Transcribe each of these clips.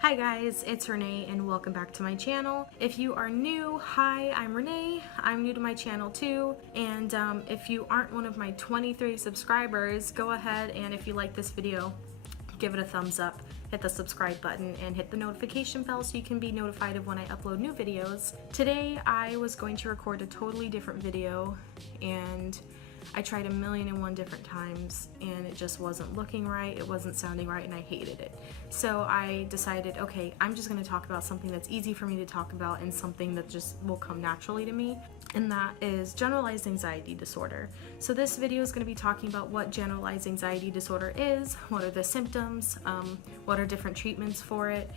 Hi guys, it's Renee and welcome back to my channel. If you are new, hi, I'm Renee. I'm new to my channel too, and if you aren't one of my 23 subscribers, go ahead and if you like this video, give it a thumbs up, hit the subscribe button, and hit the notification bell so you can be notified of when I upload new videos. Today I was going to record a totally different video, and I tried 1,000,001 different times and it just wasn't looking right, it wasn't sounding right, and I hated it. So I decided, okay, I'm just going to talk about something that's easy for me to talk about and something that just will come naturally to me, and that is generalized anxiety disorder. So this video is going to be talking about what generalized anxiety disorder is, what are the symptoms, what are different treatments for it,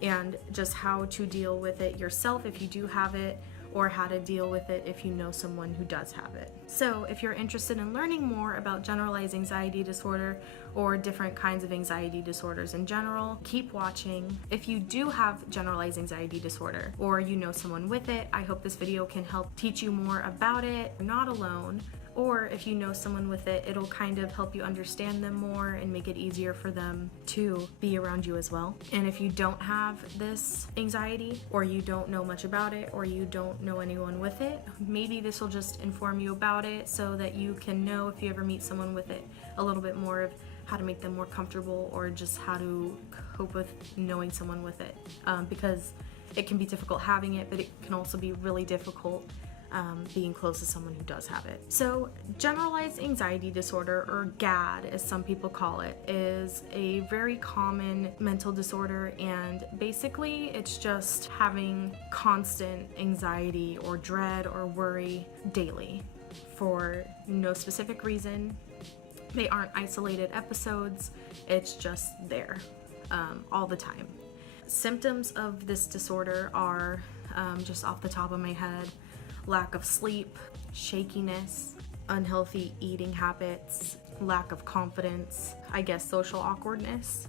and just how to deal with it yourself if you do have it, or how to deal with it if you know someone who does have it. So if you're interested in learning more about generalized anxiety disorder or different kinds of anxiety disorders in general, keep watching. If you do have generalized anxiety disorder or you know someone with it, I hope this video can help teach you more about it. You're not alone. Or if you know someone with it, it'll kind of help you understand them more and make it easier for them to be around you as well. And if you don't have this anxiety, or you don't know much about it, or you don't know anyone with it, maybe this will just inform you about it so that you can know, if you ever meet someone with it, a little bit more of how to make them more comfortable, or just how to cope with knowing someone with it. Because it can be difficult having it, but it can also be really difficult being close to someone who does have it. So generalized anxiety disorder, or GAD as some people call it, is a very common mental disorder, and basically it's just having constant anxiety or dread or worry daily for no specific reason. They aren't isolated episodes, it's just there all the time. Symptoms of this disorder are, just off the top of my head, lack of sleep, shakiness, unhealthy eating habits, lack of confidence, I guess social awkwardness,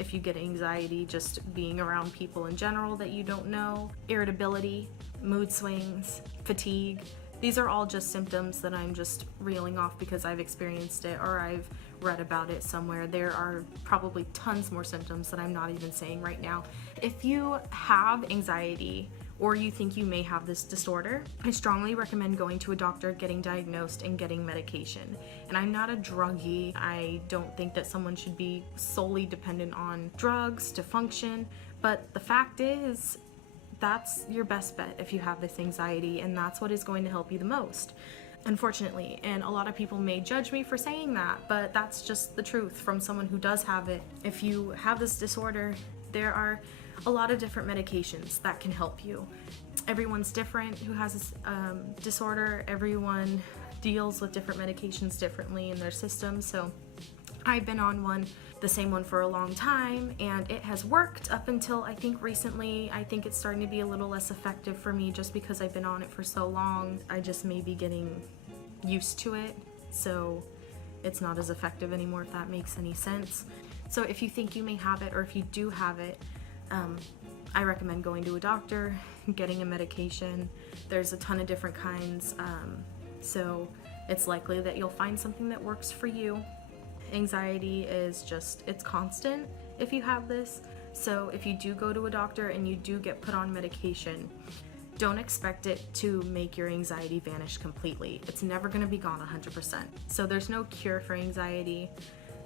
if you get anxiety just being around people in general that you don't know, irritability, mood swings, fatigue. These are all just symptoms that I'm just reeling off because I've experienced it or I've read about it somewhere. There are probably tons more symptoms that I'm not even saying right now. If you have anxiety, or you think you may have this disorder, I strongly recommend going to a doctor, getting diagnosed, and getting medication. And I'm not a druggie. I don't think that someone should be solely dependent on drugs to function, but the fact is, that's your best bet if you have this anxiety, and that's what is going to help you the most, unfortunately. And a lot of people may judge me for saying that, but that's just the truth from someone who does have it. If you have this disorder, there are a lot of different medications that can help you. Everyone's different who has this disorder. Everyone deals with different medications differently in their system. So I've been on the same one for a long time, and it has worked up until I think recently. I think it's starting to be a little less effective for me just because I've been on it for so long. I just may be getting used to it, so it's not as effective anymore, if that makes any sense. So if you think you may have it, or if you do have it, I recommend going to a doctor, getting a medication. There's a ton of different kinds, so it's likely that you'll find something that works for you. Anxiety is just, it's constant if you have this. So if you do go to a doctor and you do get put on medication, don't expect it to make your anxiety vanish completely. It's never going to be gone 100%. So there's no cure for anxiety.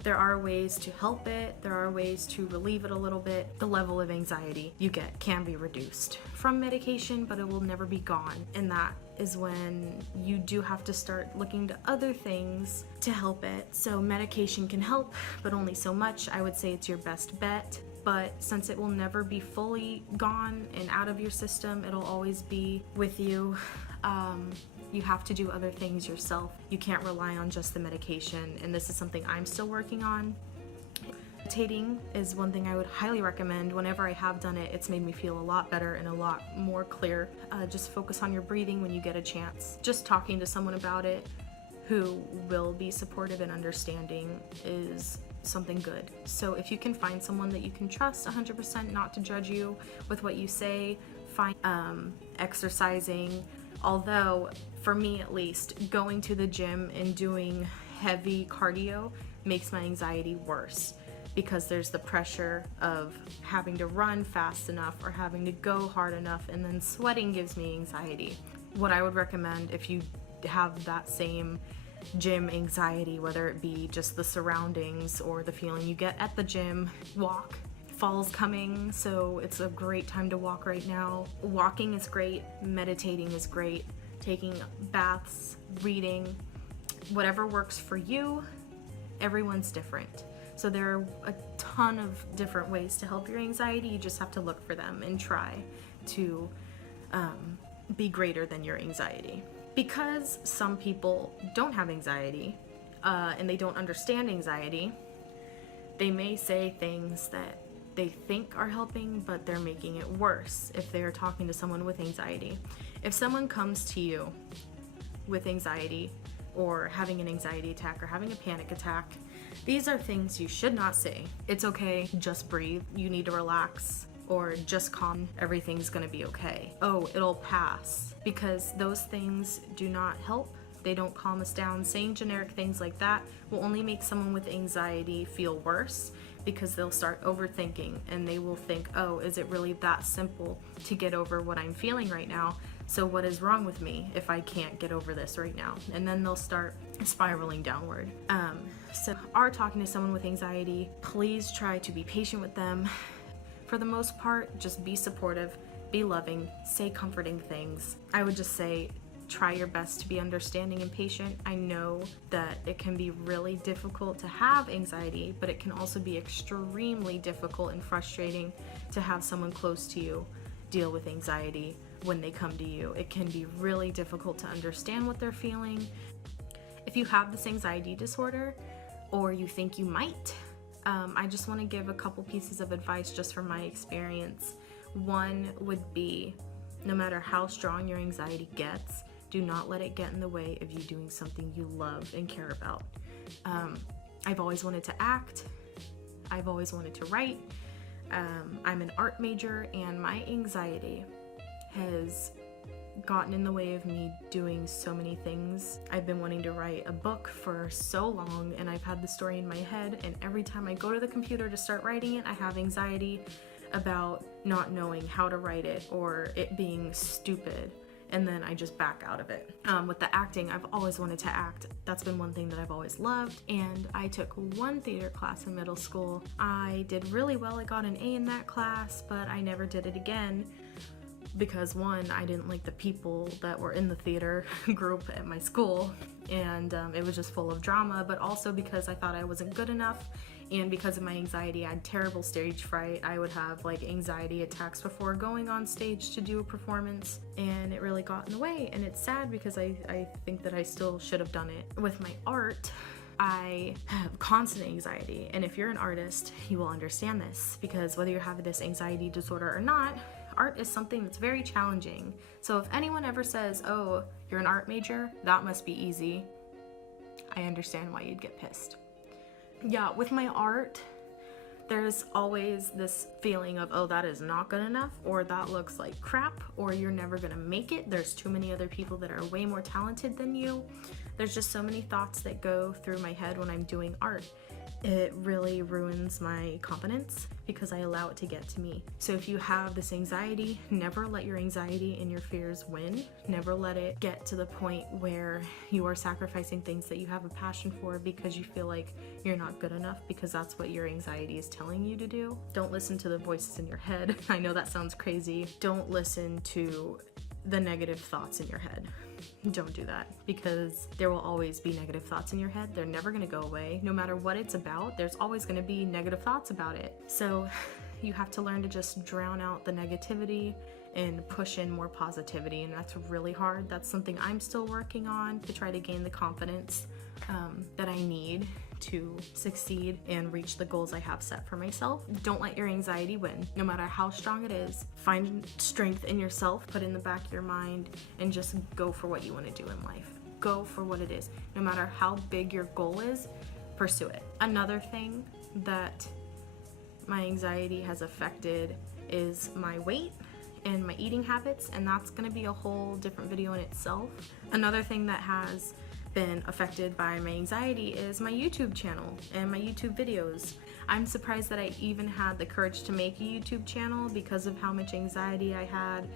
There are ways to help it, there are ways to relieve it a little bit. The level of anxiety you get can be reduced from medication, but it will never be gone. And that is when you do have to start looking to other things to help it. So medication can help, but only so much. I would say it's your best bet. But since it will never be fully gone and out of your system, it'll always be with you. You have to do other things yourself. You can't rely on just the medication, and this is something I'm still working on. Meditating is one thing I would highly recommend. Whenever I have done it, it's made me feel a lot better and a lot more clear. Just focus on your breathing when you get a chance. Just talking to someone about it who will be supportive and understanding is something good. So if you can find someone that you can trust 100% not to judge you with what you say, find exercising. Although, for me at least, going to the gym and doing heavy cardio makes my anxiety worse. because there's the pressure of having to run fast enough or having to go hard enough, and then sweating gives me anxiety. What I would recommend if you have that same gym anxiety, whether it be just the surroundings or the feeling you get at the gym, walk. Fall's coming, so it's a great time to walk right now. Walking is great, meditating is great, taking baths, reading, whatever works for you. Everyone's different. So there are a ton of different ways to help your anxiety. You just have to look for them and try to be greater than your anxiety. Because some people don't have anxiety and they don't understand anxiety, they may say things that they think are helping, but they're making it worse if they're talking to someone with anxiety. If someone comes to you with anxiety or having an anxiety attack or having a panic attack, these are things you should not say. It's okay, just breathe, you need to relax, or just calm, everything's gonna be okay. Oh, it'll pass. Because those things do not help. They don't calm us down. Saying generic things like that will only make someone with anxiety feel worse, because they'll start overthinking and they will think, oh, is it really that simple to get over what I'm feeling right now? So what is wrong with me if I can't get over this right now? And then they'll start spiraling downward. So are talking to someone with anxiety, please try to be patient with them. For the most part, just be supportive, be loving, say comforting things. I would just say, try your best to be understanding and patient. I know that it can be really difficult to have anxiety, but it can also be extremely difficult and frustrating to have someone close to you deal with anxiety when they come to you. It can be really difficult to understand what they're feeling. If you have this anxiety disorder, or you think you might, I just want to give a couple pieces of advice just from my experience. One would be, no matter how strong your anxiety gets, do not let it get in the way of you doing something you love and care about. I've always wanted to act. I've always wanted to write. I'm an art major, and my anxiety has gotten in the way of me doing so many things. I've been wanting to write a book for so long, and I've had the story in my head, and every time I go to the computer to start writing it, I have anxiety about not knowing how to write it or it being stupid, and then I just back out of it. With the acting, I've always wanted to act. That's been one thing that I've always loved, and I took one theater class in middle school. I did really well. I got an A in that class, but I never did it again because, one, I didn't like the people that were in the theater group at my school, and it was just full of drama, but also because I thought I wasn't good enough. And because of my anxiety, I had terrible stage fright. I would have like anxiety attacks before going on stage to do a performance, and it really got in the way. And it's sad because I think that I still should have done it. With my art, I have constant anxiety. And if you're an artist, you will understand this, because whether you have this anxiety disorder or not, art is something that's very challenging. So if anyone ever says, oh, you're an art major, that must be easy, I understand why you'd get pissed. Yeah, with my art, there's always this feeling of, oh, that is not good enough, or that looks like crap, or you're never gonna make it. There's too many other people that are way more talented than you. There's just so many thoughts that go through my head when I'm doing art. It really ruins my confidence because I allow it to get to me. So if you have this anxiety, never let your anxiety and your fears win. Never let it get to the point where you are sacrificing things that you have a passion for because you feel like you're not good enough, because that's what your anxiety is telling you to do. Don't listen to the voices in your head. I know that sounds crazy. Don't listen to the negative thoughts in your head. Don't do that, because there will always be negative thoughts in your head. They're never going to go away. No matter what it's about, there's always going to be negative thoughts about it. So you have to learn to just drown out the negativity and push in more positivity, and that's really hard. That's something I'm still working on to try to gain the confidence that I need to succeed and reach the goals I have set for myself. Don't let your anxiety win, no matter how strong it is. Find strength in yourself, put it in the back of your mind, and just go for what you want to do in life. Go for what it is. No matter how big your goal is, pursue it. Another thing that my anxiety has affected is my weight and my eating habits, and that's going to be a whole different video in itself. Another thing that has been affected by my anxiety is my YouTube channel and my YouTube videos. I'm surprised that I even had the courage to make a YouTube channel because of how much anxiety I had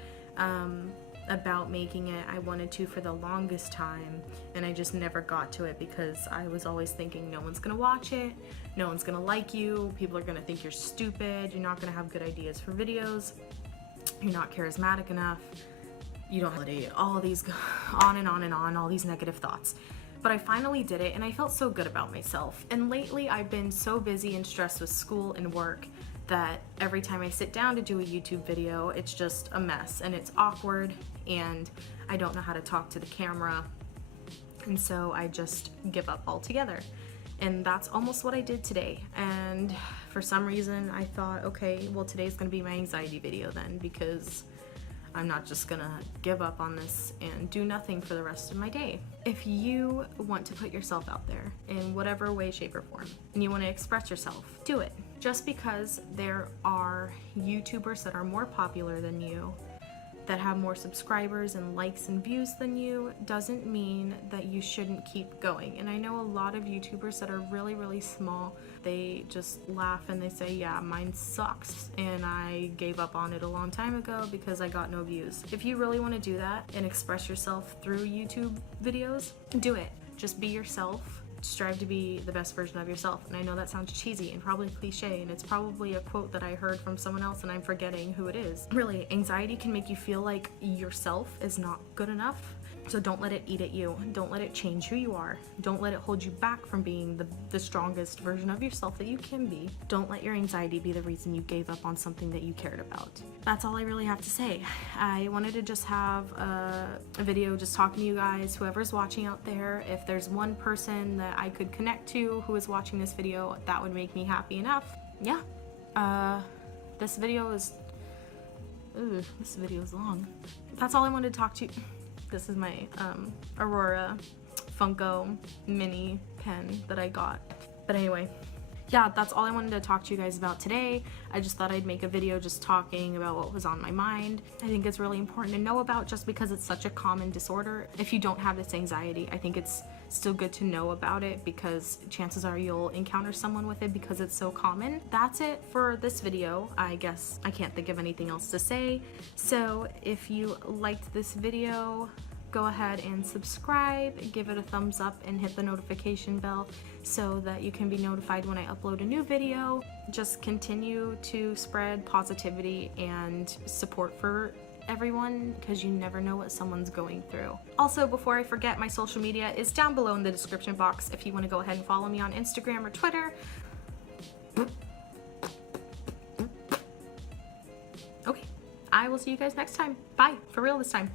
about making it. I wanted to for the longest time, and I just never got to it because I was always thinking no one's gonna watch it, no one's gonna like you, people are gonna think you're stupid, you're not gonna have good ideas for videos, you're not charismatic enough, you don't validate, all these on and on and on, all these negative thoughts. But I finally did it and I felt so good about myself. And lately I've been so busy and stressed with school and work that every time I sit down to do a YouTube video, it's just a mess and it's awkward and I don't know how to talk to the camera. And so I just give up altogether. And that's almost what I did today. And for some reason I thought, okay, well today's gonna be my anxiety video then, because I'm not just gonna give up on this and do nothing for the rest of my day. If you want to put yourself out there in whatever way, shape, or form, and you want to express yourself, do it. Just because there are YouTubers that are more popular than you, that have more subscribers and likes and views than you, doesn't mean that you shouldn't keep going. And I know a lot of YouTubers that are really, really small, they just laugh and they say, yeah, mine sucks and I gave up on it a long time ago because I got no views. If you really want to do that and express yourself through YouTube videos, do it. Just be yourself. Strive to be the best version of yourself. And I know that sounds cheesy and probably cliche, and it's probably a quote that I heard from someone else and I'm forgetting who it is. Really, anxiety can make you feel like yourself is not good enough. So don't let it eat at you. Don't let it change who you are. Don't let it hold you back from being the strongest version of yourself that you can be. Don't let your anxiety be the reason you gave up on something that you cared about. That's all I really have to say. I wanted to just have a video just talking to you guys, whoever's watching out there. If there's one person that I could connect to who is watching this video, that would make me happy enough. Yeah. This video is long. That's all I wanted to talk to you. This is my Aurora Funko mini pen that I got. But anyway, yeah, that's all I wanted to talk to you guys about today. I just thought I'd make a video just talking about what was on my mind. I think it's really important to know about just because it's such a common disorder. If you don't have this anxiety, I think it's still good to know about it because chances are you'll encounter someone with it because it's so common. That's it for this video. I guess I can't think of anything else to say. So if you liked this video, go ahead and subscribe, give it a thumbs up, and hit the notification bell so that you can be notified when I upload a new video. Just continue to spread positivity and support for everyone because you never know what someone's going through. Also, before I forget, my social media is down below in the description box if you want to go ahead and follow me on Instagram or Twitter. Okay, I will see you guys next time. Bye, for real this time.